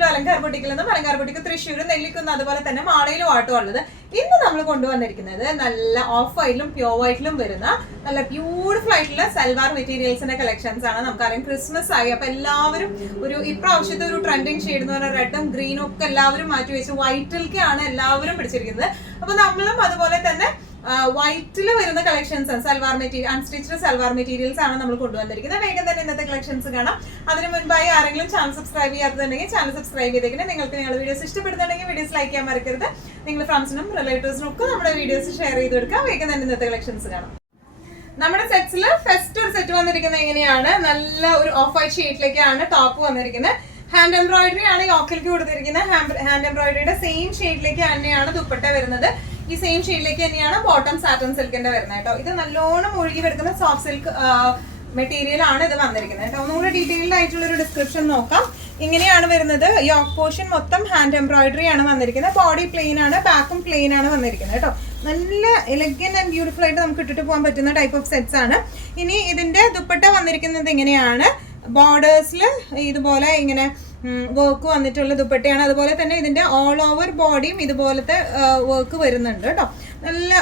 To Alankar ബുട്ടിക്കിൽ നിന്നും അലങ്കാർ ബുട്ടിക്ക് തൃശ്ശൂർ നെല്ലിക്കുന്ന അതുപോലെ തന്നെ മാളയിലും ആട്ടോ ഉള്ളത്. ഇന്ന് നമ്മൾ കൊണ്ടുവന്നിരിക്കുന്നത് നല്ല ഓഫ് വൈറ്റിലും പ്യോർ വൈറ്റിലും വരുന്ന നല്ല ബ്യൂട്ടിഫുൾ ആയിട്ടുള്ള സൽവാർ മെറ്റീരിയൽസിന്റെ കളക്ഷൻസ് ആണ്. നമുക്കറിയാം ക്രിസ്മസ് ആയി, അപ്പൊ എല്ലാവരും ഒരു ഇപ്രാവശ്യത്തെ ഒരു ട്രെൻഡിങ് ഷെയ്ഡ് എന്ന് പറഞ്ഞാൽ റെഡും ഗ്രീനും ഒക്കെ എല്ലാവരും മാറ്റി വെച്ച് വൈറ്റിലേക്കാണ് എല്ലാവരും പിടിച്ചിരിക്കുന്നത്. അപ്പൊ നമ്മളും അതുപോലെ തന്നെ വൈറ്റിൽ വരുന്ന collections salwar material unstitched salwar materials ആണ് നമ്മൾ കൊണ്ടുവന്നിരിക്കുന്നത്. വേഗം തന്നെ ഇന്നത്തെ കളക്ഷൻസ് കാണാം. അതിന് മുൻപായി ആരെങ്കിലും ചാനൽ സബ്സ്ക്രൈബ് ചെയ്യാത്തതുണ്ടെങ്കിൽ ചാനൽ സബ്സ്ക്രൈബ് ചെയ്തേക്കണേ. നിങ്ങൾക്ക് ഞങ്ങളുടെ വീഡിയോസ് ഇഷ്ടപ്പെടുന്നുണ്ടെങ്കിൽ വീഡിയോസ് ലൈക്ക് ചെയ്യാൻ മറക്കരുത്. നിങ്ങൾ ഫ്രണ്ട്സിനും റിലേറ്റീവ്സിനും ഒക്കെ നമ്മുടെ വീഡിയോസ് ഷെയർ ചെയ്ത് കൊടുക്കാം. വേഗം തന്നെ ഇന്നത്തെ കളക്ഷൻസ് കാണാം. നമ്മുടെ സെറ്റ്സിൽ ഫസ്റ്റ് ഒരു സെറ്റ് വന്നിരിക്കുന്നത് എങ്ങനെയാണ്, നല്ല ഒരു ഓഫ് വൈറ്റ് ഷെയ്ഡിലേക്കാണ് ടോപ്പ് വന്നിരിക്കുന്നത്. ഹാൻഡ് എംബ്രോയിഡറി ആണ് യോക്കിലേക്ക് കൊടുത്തിരിക്കുന്നത്. ഹാൻഡ് എംബ്രോയിഡറിയുടെ സെയിം ഷെയ്ഡിലേക്ക് തന്നെയാണ് ദുപ്പട്ട വരുന്നത്. ഈ സെയിം ഷെയ്ഡിലേക്ക് തന്നെയാണ് ബോട്ടം സാറ്റൻ സിൽക്കിന്റെ വരുന്നത് കേട്ടോ. ഇത് നല്ലോണം ഒഴുകി കിടക്കുന്ന സോഫ്റ്റ് സിൽക്ക് മെറ്റീരിയൽ ആണ് ഇത് വന്നിരിക്കുന്നത് കേട്ടോ. ഒന്നുകൂടെ ഡീറ്റെയിൽഡ് ആയിട്ടുള്ള ഒരു ഡിസ്ക്രിപ്ഷൻ നോക്കാം. ഇങ്ങനെയാണ് വരുന്നത്. യോക്ക് പോർഷൻ മൊത്തം ഹാൻഡ് എംബ്രോയിഡറി ആണ് വന്നിരിക്കുന്നത്. ബോഡി പ്ലെയിൻ ആണ്, ബാക്കും പ്ലെയിൻ ആണ് വന്നിരിക്കുന്നത് കേട്ടോ. നല്ല എലഗന്റ് ആൻഡ് ബ്യൂട്ടിഫുൾ ആയിട്ട് നമുക്ക് ഇട്ടിട്ട് പോകാൻ പറ്റുന്ന ടൈപ്പ് ഓഫ് സെറ്റ്സ് ആണ്. ഇനി ഇതിന്റെ ദുപ്പട്ട വന്നിരിക്കുന്നത് ഇങ്ങനെയാണ്. ബോർഡേഴ്സിൽ ഇതുപോലെ ഇങ്ങനെ വർക്ക് വന്നിട്ടുള്ള ദുപ്പട്ടയാണ്. അതുപോലെ തന്നെ ഇതിന്റെ ഓൾ ഓവർ ബോഡിയും ഇതുപോലത്തെ വർക്ക് വരുന്നുണ്ട് കേട്ടോ. നല്ല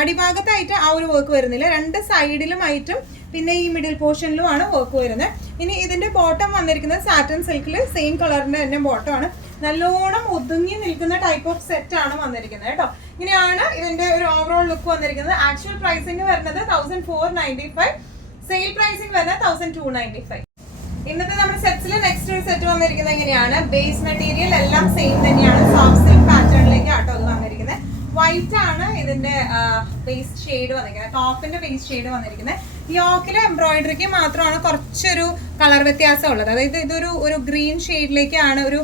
അടിഭാഗത്തായിട്ട് ആ ഒരു വർക്ക് വരുന്നില്ല, രണ്ട് സൈഡിലുമായിട്ടും പിന്നെ ഈ മിഡിൽ പോർഷനിലും ആണ് വർക്ക് വരുന്നത്. ഇനി ഇതിന്റെ ബോട്ടം വന്നിരിക്കുന്നത് സാറ്റൻ സിൽക്കിൽ സെയിം കളറിന്റെ തന്നെ ബോട്ടം ആണ്. നല്ലോണം ഒതുങ്ങി നിൽക്കുന്ന ടൈപ്പ് ഓഫ് സെറ്റ് ആണ് വന്നിരിക്കുന്നത് കേട്ടോ. ഇങ്ങനെയാണ് ഇതിന്റെ ഒരു ഓവറോൾ ലുക്ക് വന്നിരിക്കുന്നത്. ആക്ച്വൽ പ്രൈസിംഗ് വരുന്നത് 1495, സെയിൽ പ്രൈസിംഗ് വരുന്നത് 1295. ഇന്നത്തെ നമ്മുടെ സെറ്റ്സിൽ നെക്സ്റ്റ് ഒരു സെറ്റ് വന്നിരിക്കുന്നത് എങ്ങനെയാണ്, ബേസ് മെറ്റീരിയൽ എല്ലാം സെയിം തന്നെയാണ്. സോഫ്റ്റ് സിൽക്ക് പാറ്റേണിലേക്ക് ആട്ടോ അത് വന്നിരിക്കുന്നത്. വൈറ്റ് ആണ് ഇതിന്റെ ബേസ് ഷെയ്ഡ് വന്നിരിക്കുന്നത്, ടോപ്പിന്റെ ബേസ് ഷെയ്ഡ് വന്നിരിക്കുന്നത്. യോക്കിലെ എംബ്രോയിഡറിക്ക് മാത്രമാണ് കുറച്ചൊരു കളർ വ്യത്യാസം ഉള്ളത്. അതായത് ഇതൊരു ഗ്രീൻ ഷെയ്ഡിലേക്കാണ്, ഒരു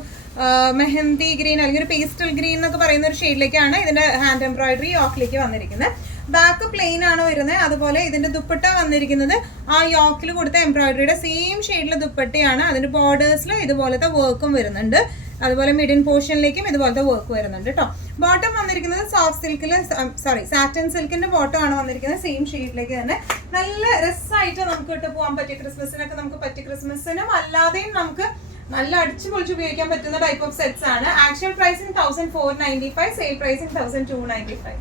മെഹന്തി ഗ്രീൻ അല്ലെങ്കിൽ ഒരു പേസ്റ്റൽ ഗ്രീൻ എന്നൊക്കെ പറയുന്ന ഒരു ഷെയ്ഡിലേക്കാണ് ഇതിന്റെ ഹാൻഡ് എംബ്രോയിഡറി യോക്കിലേക്ക് വന്നിരിക്കുന്നത്. ബാക്ക് പ്ലെയിൻ ആണ് വരുന്നത്. അതുപോലെ ഇതിന്റെ ദുപ്പട്ട വന്നിരിക്കുന്നത് ആ യോക്കിൽ കൊടുത്ത എംബ്രോയിഡറിയുടെ സെയിം ഷെയ്ഡിലെ ദുപ്പട്ടയാണ്. അതിന്റെ ബോർഡേഴ്സിൽ ഇതുപോലത്തെ വർക്കും വരുന്നുണ്ട്. അതുപോലെ മിഡിൻ പോർഷനിലേക്കും ഇതുപോലത്തെ വർക്ക് വരുന്നുണ്ട് കേട്ടോ. ബോട്ടം വന്നിരിക്കുന്നത് സോഫ്റ്റ് സിൽക്കിൽ സാറ്റൻ സിൽക്കിന്റെ ബോട്ടം ആണ് വന്നിരിക്കുന്നത്, സെയിം ഷെയ്ഡിലേക്ക് തന്നെ. നല്ല രസമായിട്ട് നമുക്ക് ഇട്ട് പോകാൻ പറ്റിയ, ക്രിസ്മസിനൊക്കെ നമുക്ക് പറ്റിയ, ക്രിസ്മസിനും അല്ലാതെയും നമുക്ക് നല്ല അടിച്ചു പൊളിച്ച് ഉപയോഗിക്കാൻ പറ്റുന്ന ടൈപ്പ് ഓഫ് സെറ്റ്സ് ആണ്. Actual pricing 1495, sale pricing 1295.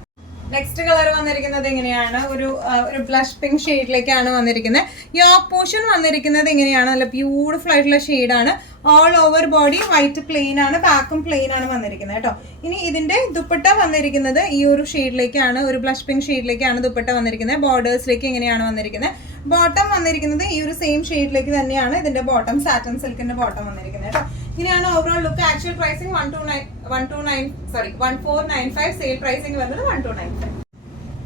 Next colour വന്നിരിക്കുന്നത് എങ്ങനെയാണ്, ഒരു ബ്ലഷ് പിങ്ക് ഷെയ്ഡിലേക്കാണ് വന്നിരിക്കുന്നത്. യോക്ക് പോർഷൻ വന്നിരിക്കുന്നത് ഇങ്ങനെയാണ്, നല്ല ബ്യൂട്ടിഫുൾ ആയിട്ടുള്ള ഷെയ്ഡാണ്. All over body white plain ആണ്, ബാക്കും പ്ലെയിൻ ആണ് വന്നിരിക്കുന്നത് കേട്ടോ. ഇനി ഇതിന്റെ ദുപ്പട്ട വന്നിരിക്കുന്നത് ഈ ഒരു ഷെയ്ഡിലേക്കാണ്, ഒരു ബ്ലഷ് പിങ്ക് ഷെയ്ഡിലേക്കാണ് ദുപ്പട്ട വന്നിരിക്കുന്നത്. ബോർഡേഴ്സിലേക്ക് ഇങ്ങനെയാണ് വന്നിരിക്കുന്നത്. ബോട്ടം വന്നിരിക്കുന്നത് ഈ ഒരു സെയിം ഷെയ്ഡിലേക്ക് തന്നെയാണ് ഇതിന്റെ ബോട്ടം, സാറ്റൻ സിൽക്കിന്റെ ബോട്ടം വന്നിരിക്കുന്നത് കേട്ടോ. ഇങ്ങനെയാണ് overall look. Actual pricing 1495, sale pricing വരുന്നത് 1295.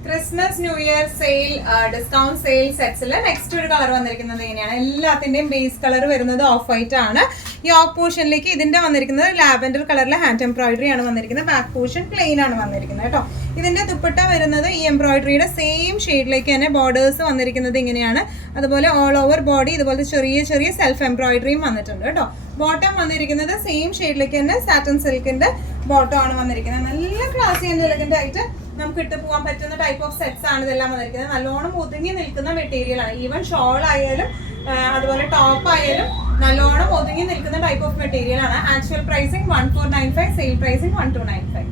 Christmas new year sale discount sale സെറ്റ്സിൽ നെക്സ്റ്റ് ഒരു കളർ വന്നിരിക്കുന്നത് ഇങ്ങനെയാണ്. എല്ലാത്തിന്റെയും ബേസ് കളർ വരുന്നത് ഓഫ് വൈറ്റ് ആണ്. യോക്ക് പോർഷനിലേക്ക് ഇതിന്റെ വന്നിരിക്കുന്നത് ലാവൻഡർ കളറിലെ ഹാൻഡ് എംബ്രോയിഡറി ആണ് വന്നിരിക്കുന്നത്. ബാക്ക് പോർഷൻ പ്ലെയിൻ ആണ് വന്നിരിക്കുന്നത് കേട്ടോ. ഇതിന്റെ ദുപ്പട്ട വരുന്നത് ഈ എംബ്രോയിഡറിയുടെ സെയിം ഷെയ്ഡിലേക്ക് തന്നെ ബോർഡേഴ്സ് വന്നിരിക്കുന്നത് ഇങ്ങനെയാണ്. അതുപോലെ ഓൾ ഓവർ ബോഡി ഇതുപോലത്തെ ചെറിയ ചെറിയ സെൽഫ് എംബ്രോയിഡറിയും വന്നിട്ടുണ്ട് കേട്ടോ. ബോട്ടം വന്നിരിക്കുന്നത് സെയിം ഷെയ്ഡിലേക്ക് തന്നെ സാറ്റൻ സിൽക്കിന്റെ ബോട്ടം ആണ് വന്നിരിക്കുന്നത്. നല്ല ക്ലാസി ആൻഡ് എലഗന്റ് ആയിട്ട് നമുക്ക് ഇട്ട് പോകാൻ പറ്റുന്ന ടൈപ്പ് ഓഫ് സെറ്റ്സ് ആണ് ഇതെല്ലാം വന്നിരിക്കുന്നത്. നല്ലോണം ഒതുങ്ങി നിൽക്കുന്ന മെറ്റീരിയൽ ആണ്. ഈവൻ ഷോൾ ആയാലും അതുപോലെ ടോപ്പ് ആയാലും നല്ലോണം ഒതുങ്ങി നിൽക്കുന്ന ടൈപ്പ് ഓഫ് മെറ്റീരിയൽ ആണ്. Actual pricing 1495, sale pricing 1295.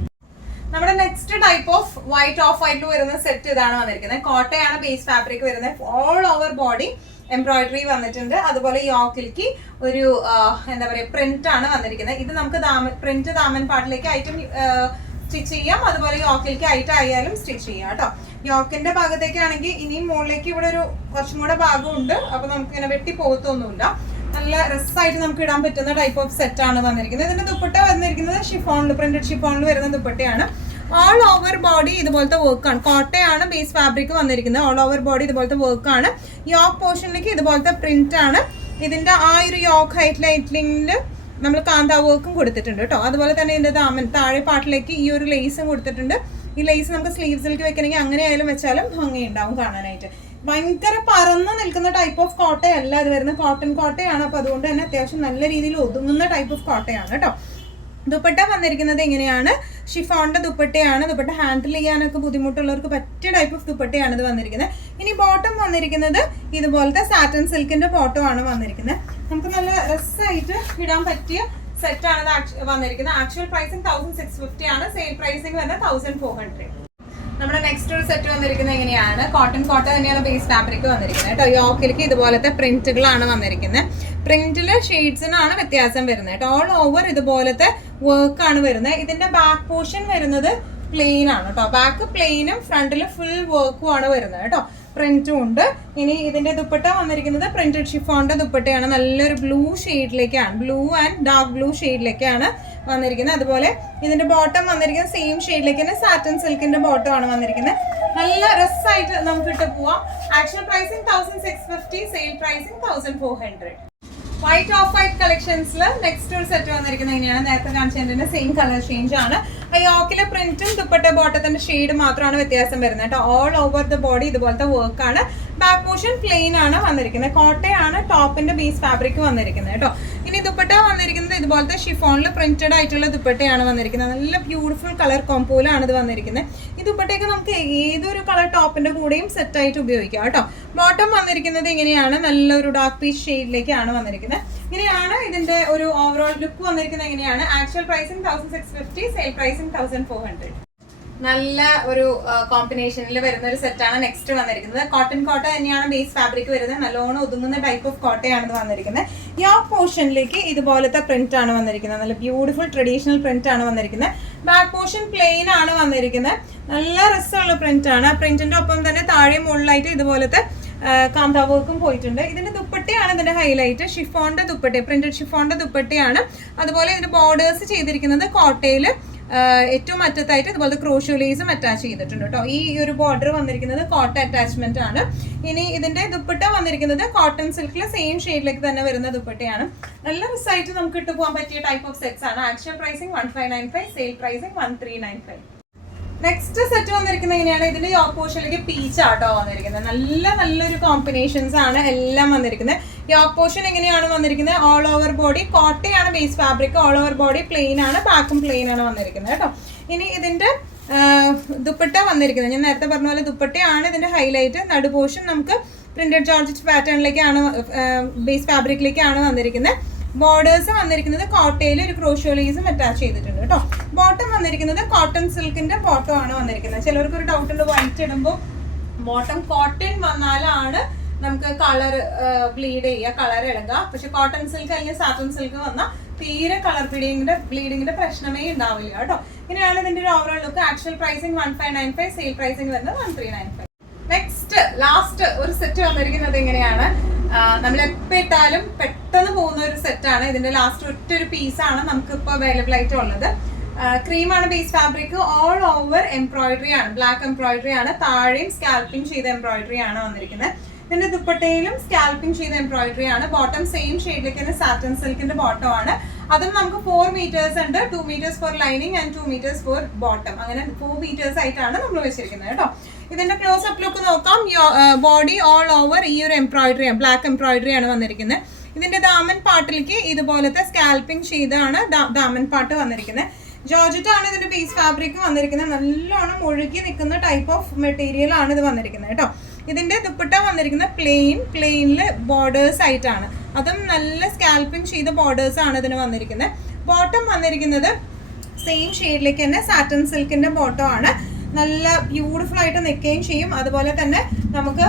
നമ്മുടെ next type of white off white വരുന്ന സെറ്റ് ഇതാണ് വന്നിരിക്കുന്നത്. കോട്ടയാണ് ബേസ് ഫാബ്രിക് വരുന്നത്. ഓൾ ഓവർ ബോഡി എംബ്രോയിഡറി വന്നിട്ടുണ്ട്. അതുപോലെ യോക്കിലേക്ക് ഒരു എന്താ പറയുക പ്രിന്റ് ആണ് വന്നിരിക്കുന്നത്. ഇത് നമുക്ക് പ്രിന്റ് ദാമൻ പാർട്ടിലേക്ക് ആയിട്ടും സ്റ്റിച്ച് ചെയ്യാം, അതുപോലെ യോക്കിലേക്ക് ആയിട്ട് ആയാലും സ്റ്റിച്ച് ചെയ്യാം കേട്ടോ. യോക്കിന്റെ ഭാഗത്തേക്കാണെങ്കിൽ ഇനിയും മുകളിലേക്ക് ഇവിടെ ഒരു കുറച്ചും കൂടെ ഭാഗമുണ്ട്. അപ്പൊ നമുക്ക് ഇങ്ങനെ വെട്ടി പോകത്തൊന്നുമില്ല. നല്ല രസമായിട്ട് നമുക്ക് ഇടാൻ പറ്റുന്ന ടൈപ്പ് ഓഫ് സെറ്റ് ആണ് വന്നിരിക്കുന്നത്. ഇതിന്റെ ദുപ്പട്ട വന്നിരിക്കുന്നത് ഷിഫോണിൽ, പ്രിന്റഡ് ഷിഫോണിൽ വരുന്ന ദുപ്പട്ടയാണ്. ഓൾ ഓവർ ബോഡി ഇതുപോലത്തെ വർക്കാണ്. കോട്ടയാണ് ബേസ് ഫാബ്രിക് വന്നിരിക്കുന്നത്. ഓൾ ഓവർ ബോഡി ഇതുപോലത്തെ വർക്കാണ്. യോക്ക് പോർഷനിലേക്ക് ഇതുപോലത്തെ പ്രിന്റ് ആണ്. ഇതിന്റെ ആ ഒരു യോക്ക് ഹൈറ്റ്ലൈറ്റിൽ നമ്മൾ കാന്താ വർക്കും കൊടുത്തിട്ടുണ്ട് കേട്ടോ. അതുപോലെ തന്നെ ഇതിന്റെ താഴെ പാട്ടിലേക്ക് ഈ ഒരു ലേസും കൊടുത്തിട്ടുണ്ട്. ഈ ലേസ് നമുക്ക് സ്ലീവ്സിലേക്ക് വെക്കണമെങ്കിൽ അങ്ങനെ ആയാലും വെച്ചാലും ഭംഗി ഉണ്ടാവും കാണാനായിട്ട്. ഭയങ്കര പറന്ന് നിൽക്കുന്ന ടൈപ്പ് ഓഫ് കോട്ടയല്ല ഇത് വരുന്നത്, കോട്ടൺ കോട്ടയാണ്. അപ്പൊ അതുകൊണ്ട് തന്നെ അത്യാവശ്യം നല്ല രീതിയിൽ ഒതുങ്ങുന്ന ടൈപ്പ് ഓഫ് കോട്ടയാണ് കേട്ടോ. ദുപ്പട്ട വന്നിരിക്കുന്നത് എങ്ങനെയാണ്, ഷിഫോണിന്റെ ദുപ്പട്ടയാണ്. ദുപ്പട്ട ഹാൻഡിൽ ചെയ്യാനൊക്കെ ബുദ്ധിമുട്ടുള്ളവർക്ക് പറ്റിയ ടൈപ്പ് ഓഫ് ദുപ്പട്ടയാണ് ഇത് വന്നിരിക്കുന്നത്. ഇനി ബോട്ടം വന്നിരിക്കുന്നത് ഇതുപോലത്തെ സാറ്റൻ സിൽക്കിന്റെ ബോട്ടം ആണ് വന്നിരിക്കുന്നത്. നമുക്ക് നല്ല രസമായിട്ട് ഇടാൻ പറ്റിയ സെറ്റ് ആണ് വന്നിരിക്കുന്നത്. ആക്ച്വൽ പ്രൈസിംഗ് 1650 ആണ്, സെയിൽ പ്രൈസിംഗ് വരുന്നത് 1400. നമ്മുടെ നെക്സ്റ്റ് ഒരു സെറ്റ് വന്നിരിക്കുന്നത് എങ്ങനെയാണ്, കോട്ടൺ തന്നെയാണ് ബേസ് ഫാബ്രിക് വന്നിരിക്കുന്നത് കേട്ടോ. യോക്കിലേക്ക് ഇതുപോലത്തെ പ്രിന്റുകളാണ് വന്നിരിക്കുന്നത്. പ്രിന്റില് ഷെയ്ഡ്സിനാണ് വ്യത്യാസം വരുന്നത് കേട്ടോ. ഓൾ ഓവർ ഇതുപോലത്തെ വർക്ക് ആണ് വരുന്നത്. ഇതിന്റെ ബാക്ക് പോർഷൻ വരുന്നത് പ്ലെയിൻ ആണ് കേട്ടോ. ബാക്ക് പ്ലെയിനും ഫ്രണ്ടിൽ ഫുൾ വർക്കും ആണ് വരുന്നത് കേട്ടോ. പ്രിന്റും ഉണ്ട്. ഇനി ഇതിന്റെ ദുപ്പട്ട വന്നിരിക്കുന്നത് പ്രിന്റഡ് ഷിഫോണിന്റെ ദുപ്പട്ടയാണ്. നല്ലൊരു ബ്ലൂ ഷെയ്ഡിലേക്കാണ്, ബ്ലൂ ആൻഡ് ഡാർക്ക് ബ്ലൂ ഷെയ്ഡിലേക്കാണ് വന്നിരിക്കുന്നത്. അതുപോലെ ഇതിന്റെ ബോട്ടം വന്നിരിക്കുന്നത് സെയിം ഷെയ്ഡിലേക്ക് തന്നെ സാറ്റൻ സിൽക്കിന്റെ ബോട്ടം ആണ് വന്നിരിക്കുന്നത്. നല്ല രസമായിട്ട് നമുക്ക് ഇട്ട് പോവാം. Actual pricing 1650, sale pricing 1400. White off white കളക്ഷൻസിൽ നെക്സ്റ്റ് ഒരു സെറ്റ് വന്നിരിക്കുന്നത് എങ്ങനെയാണ്, നേരത്തെ കാണിച്ചതിന്റെ സെയിം കളർ ചേഞ്ച് ആണ്. യോക്കിലെ പ്രിന്റും ദുപ്പട്ട ബോട്ടത്തിന്റെ ഷെയ്ഡ് മാത്രമാണ് വ്യത്യാസം വരുന്നത് കേട്ടോ. ഓൾ ഓവർ ദ ബോഡി ഇതുപോലത്തെ വർക്ക് ആണ്. ബാക്ക് പോർഷൻ പ്ലെയിൻ ആണ് വന്നിരിക്കുന്നത്. കോട്ടയാണ് ടോപ്പിന്റെ ബേസ് ഫാബ്രിക് വന്നിരിക്കുന്നത് കേട്ടോ. ഇനി ദുപ്പട്ട വന്നിരിക്കുന്നത് ഇതുപോലത്തെ ഷിഫോണിൽ പ്രിന്റഡ് ആയിട്ടുള്ള ദുപ്പട്ടയാണ് വന്നിരിക്കുന്നത്. നല്ല ബ്യൂട്ടിഫുൾ കളർ കോമ്പോയിലാണ് ഇത് വന്നിരിക്കുന്നത്. ഈ ദുപ്പട്ടയൊക്കെ നമുക്ക് ഏതൊരു കളർ ടോപ്പിന്റെ കൂടെയും സെറ്റ് ആയിട്ട് ഉപയോഗിക്കാം കേട്ടോ. ബോട്ടം വന്നിരിക്കുന്നത് ഇങ്ങനെയാണ്, നല്ലൊരു ഡാർക്ക് പീച്ച് ഷെയ്ഡിലേക്കാണ് വന്നിരിക്കുന്നത്. ഇങ്ങനെയാണ് ഇതിന്റെ ഒരു ഓവറോൾ ലുക്ക് വന്നിരിക്കുന്നത്. എങ്ങനെയാണ്, ആക്ച്വൽ പ്രൈസിംഗ് 1650, സെയിൽ പ്രൈസിംഗ് 1400. നല്ല ഒരു കോമ്പിനേഷനിൽ വരുന്ന ഒരു സെറ്റാണ് നെക്സ്റ്റ് വന്നിരിക്കുന്നത്. കോട്ടൺ തന്നെയാണ് ബേസ് ഫാബ്രിക് വരുന്നത്. നല്ലോണം ഒതുങ്ങുന്ന ടൈപ്പ് ഓഫ് കോട്ടയാണ് ഇത് വന്നിരിക്കുന്നത്. യോക്ക് പോർഷനിലേക്ക് ഇതുപോലത്തെ പ്രിന്റ് ആണ് വന്നിരിക്കുന്നത്. നല്ല ബ്യൂട്ടിഫുൾ ട്രഡീഷണൽ പ്രിന്റ് ആണ് വന്നിരിക്കുന്നത്. ബാക്ക് പോർഷൻ പ്ലെയിൻ ആണ് വന്നിരിക്കുന്നത്. നല്ല രസമുള്ള പ്രിന്റ് ആണ്. പ്രിന്റിന്റെ ഒപ്പം തന്നെ താഴെ മുകളിലായിട്ട് ഇതുപോലത്തെ കാന്താ വർക്കും പോയിട്ടുണ്ട്. ഇതിന്റെ ദുപ്പട്ടയാണ് ഇതിന്റെ ഹൈലൈറ്റ്. ഷിഫോണിന്റെ ദുപ്പട്ട, പ്രിന്റഡ് ഷിഫോണിന്റെ ദുപ്പട്ടയാണ്. അതുപോലെ ഇതിന്റെ ബോർഡേഴ്സ് ചെയ്തിരിക്കുന്നത് കോട്ടയില് ഏറ്റവും അറ്റത്തായിട്ട് ഇതുപോലത്തെ ക്രോഷോ ലേസും അറ്റാച്ച് ചെയ്തിട്ടുണ്ട് കേട്ടോ. ഈ ഒരു ബോർഡർ വന്നിരിക്കുന്നത് കോട്ടൺ അറ്റാച്ച്മെന്റ് ആണ്. ഇനി ഇതിന്റെ ദുപ്പട്ട വന്നിരിക്കുന്നത് കോട്ടൺ സിൽക്കിലെ സെയിം ഷെയ്ഡിലേക്ക് തന്നെ വരുന്ന ദുപ്പട്ടയാണ്. നല്ല റിസൈറ്റ് നമുക്ക് ഇട്ട് പോകാൻ പറ്റിയ ടൈപ്പ് ഓഫ് സെറ്റ്സ് ആണ്. Actual pricing 1595, sale pricing 1395. Next set വന്നിരിക്കുന്നത് എങ്ങനെയാണ്, ഇതിന്റെ യോക്ക് പോർഷനിലേക്ക് പീച്ച് ആട്ടോ വന്നിരിക്കുന്നത്. നല്ലൊരു കോമ്പിനേഷൻസ് ആണ് എല്ലാം വന്നിരിക്കുന്നത്. യോക്ക് പോർഷൻ എങ്ങനെയാണ് വന്നിരിക്കുന്നത്, ഓൾ ഓവർ ബോഡി കോട്ടയാണ് base fabric. All over body plain ആണ്, ബാക്കും പ്ലെയിൻ ആണ് വന്നിരിക്കുന്നത് കേട്ടോ. ഇനി ഇതിന്റെ ദുപ്പട്ട വന്നിരിക്കുന്നത് ഞാൻ നേരത്തെ പറഞ്ഞ പോലെ ദുപ്പട്ടയാണ് ഇതിന്റെ ഹൈലൈറ്റ്. നടു പോർഷൻ നമുക്ക് പ്രിന്റഡ് ജോർജറ്റ് പാറ്റേണിലേക്കാണ്, ബേസ് ഫാബ്രിക്കിലേക്കാണ് വന്നിരിക്കുന്നത്. ബോർഡേഴ്സ് വന്നിരിക്കുന്നത് കോട്ടയിൽ ഒരു ക്രോഷോ ലേസും അറ്റാച്ച് ചെയ്തിട്ടുണ്ട് കേട്ടോ. ബോട്ടം വന്നിരിക്കുന്നത് കോട്ടൺ സിൽക്കിന്റെ ബോട്ടം ആണ് വന്നിരിക്കുന്നത്. ചിലർക്ക് ഒരു ഡൗട്ട് ഉണ്ട്, വൈറ്റ് ഇടുമ്പോൾ ബോട്ടം കോട്ടൺ വന്നാലാണ് നമുക്ക് കളർ ബ്ലീഡ് ചെയ്യുക, കളർ ഇടുക. പക്ഷെ കോട്ടൺ സിൽക്ക് അല്ലെങ്കിൽ സാറ്റൻ സിൽക്ക് വന്നാൽ തീരെ കളർ ബ്ലീഡിങ്ങിന്റെ പ്രശ്നമേ ഉണ്ടാവില്ല കേട്ടോ. ഇങ്ങനെയാണ് ഇതിന്റെ ഒരു overall look. Actual pricing 1595, sale pricing വരുന്നത് 1395. നെക്സ്റ്റ് ലാസ്റ്റ് ഒരു സെറ്റ് വന്നിരിക്കുന്നത് എങ്ങനെയാണ്, നമ്മൾ എപ്പോൾ ഇട്ടാലും പെട്ടെന്ന് പോകുന്ന ഒരു സെറ്റാണ്. ഇതിന്റെ ലാസ്റ്റ് ഒറ്റൊരു പീസാണ് നമുക്ക് ഇപ്പോൾ അവൈലബിൾ ആയിട്ട് ഉള്ളത്. ക്രീമാണ് base fabric. All over embroidery ആണ്, ബ്ലാക്ക് എംബ്രോയിഡറി ആണ്. താഴെയും സ്കാൽപ്പിംഗ് ചെയ്ത എംബ്രോയിഡറി ആണ് വന്നിരിക്കുന്നത്. ഇതിന്റെ ദുപ്പട്ടയിലും സ്കാൽപ്പിംഗ് ചെയ്ത എംബ്രോയിഡറി ആണ്. ബോട്ടം സെയിം ഷെയ്ഡിലേക്ക് തന്നെ സാറ്റൻ സിൽക്കിന്റെ ബോട്ടം ആണ്. അതും നമുക്ക് 4 meters ഉണ്ട്. 2 meters for lining and 2 meters for bottom. അങ്ങനെ 4 meters ആയിട്ടാണ് നമ്മൾ വെച്ചിരിക്കുന്നത് കേട്ടോ. ഇതിന്റെ ക്ലോസ് അപ്പ് ലുക്ക് നോക്കാം. ബോഡി ഓൾ ഓവർ ഈ ഒരു എംബ്രോയിഡറി, ബ്ലാക്ക് എംബ്രോയിഡറി ആണ് വന്നിരിക്കുന്നത്. ഇതിന്റെ ദാമൻ പാർട്ടിലേക്ക് ഇതുപോലത്തെ സ്കാൽപ്പിംഗ് ചെയ്താണ് ദാമൻ പാർട്ട് വന്നിരിക്കുന്നത്. ജോർജറ്റ് ആണ് ഇതിന്റെ ബേസ് ഫാബ്രിക് വന്നിരിക്കുന്നത്. നല്ലോണം ഒഴുകി നിൽക്കുന്ന ടൈപ്പ് ഓഫ് മെറ്റീരിയൽ ആണ് ഇത് വന്നിരിക്കുന്നത് കേട്ടോ. ഇതിന്റെ ദുപ്പട്ട വന്നിരിക്കുന്നത് പ്ലെയിനില് ബോർഡേഴ്സ് ആയിട്ടാണ്. അതും നല്ല സ്കാൽപ്പിംഗ് ചെയ്ത ബോർഡേഴ്സ് ആണ് ഇതിന് വന്നിരിക്കുന്നത്. ബോട്ടം വന്നിരിക്കുന്നത് സെയിം ഷെയ്ഡിലേക്ക് തന്നെ സാറ്റൻ സിൽക്കിന്റെ ബോട്ടം ആണ്. നല്ല ബ്യൂട്ടിഫുൾ ആയിട്ട് നിൽക്കുകയും ചെയ്യും. അതുപോലെ തന്നെ നമുക്ക്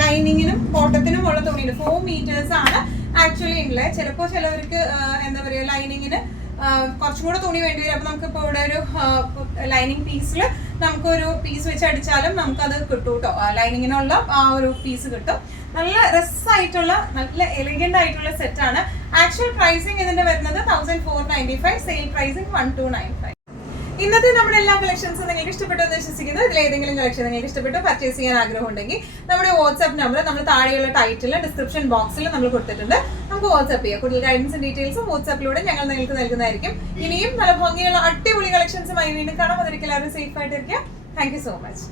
ലൈനിങ്ങിനും ബോട്ടത്തിനും ഉള്ള തുണിയുണ്ട്. 4 meters ആണ് ആക്ച്വലി ഉള്ളത്. ചിലപ്പോൾ ചിലവർക്ക് എന്താ പറയുക, ലൈനിങ്ങിന് കുറച്ചും കൂടെ തുണി വേണ്ടി വരും. അപ്പൊ നമുക്കിപ്പോൾ ഇവിടെ ഒരു ലൈനിങ് പീസിൽ നമുക്കൊരു പീസ് വെച്ച് അടിച്ചാലും നമുക്കത് കിട്ടും കേട്ടോ. ലൈനിങ്ങിനുള്ള ആ ഒരു പീസ് കിട്ടും. നല്ല രസമായിട്ടുള്ള നല്ല എലിഗന്റ് ആയിട്ടുള്ള സെറ്റാണ്. ആക്ച്വൽ പ്രൈസിങ് ഇതിന്റെ വരുന്നത് 1495, സെയിൽ പ്രൈസിങ് 1295. ഇന്നത്തെ നമ്മുടെ എല്ലാ കളക്ഷൻസും നിങ്ങൾക്ക് ഇഷ്ടപ്പെട്ടു എന്ന് വിശ്വസിക്കുന്നു. ഇതിൽ ഏതെങ്കിലും കളക്ഷൻ നിങ്ങൾക്ക് ഇഷ്ടപ്പെട്ടു പർച്ചേസ് ചെയ്യാൻ ആഗ്രഹം ഉണ്ടെങ്കിൽ നമ്മുടെ വാട്സ്ആപ്പ് നമ്പർ നമ്മൾ താഴെയുള്ള ടൈറ്റിൽ ഡിസ്ക്രിപ്ഷൻ ബോക്സിൽ നമ്മൾ കൊടുത്തിട്ടുണ്ട്. നമുക്ക് വാട്സ്ആപ്പ് ചെയ്യാം. കൂടുതൽ ഗൈഡൻസും ഡീറ്റെയിൽസും വാട്സ്ആപ്പിലൂടെ ഞങ്ങൾ നിങ്ങൾക്ക് നൽകുന്നതായിരിക്കും. ഇനിയും നല്ല ഭംഗിയുള്ള അടിപൊളി കളക്ഷൻസുമായി വീണ്ടും കാണാം. അതൊരിക്കലും എല്ലാവരും സേഫ് ആയിട്ടിരിക്കുക. Thank you so much.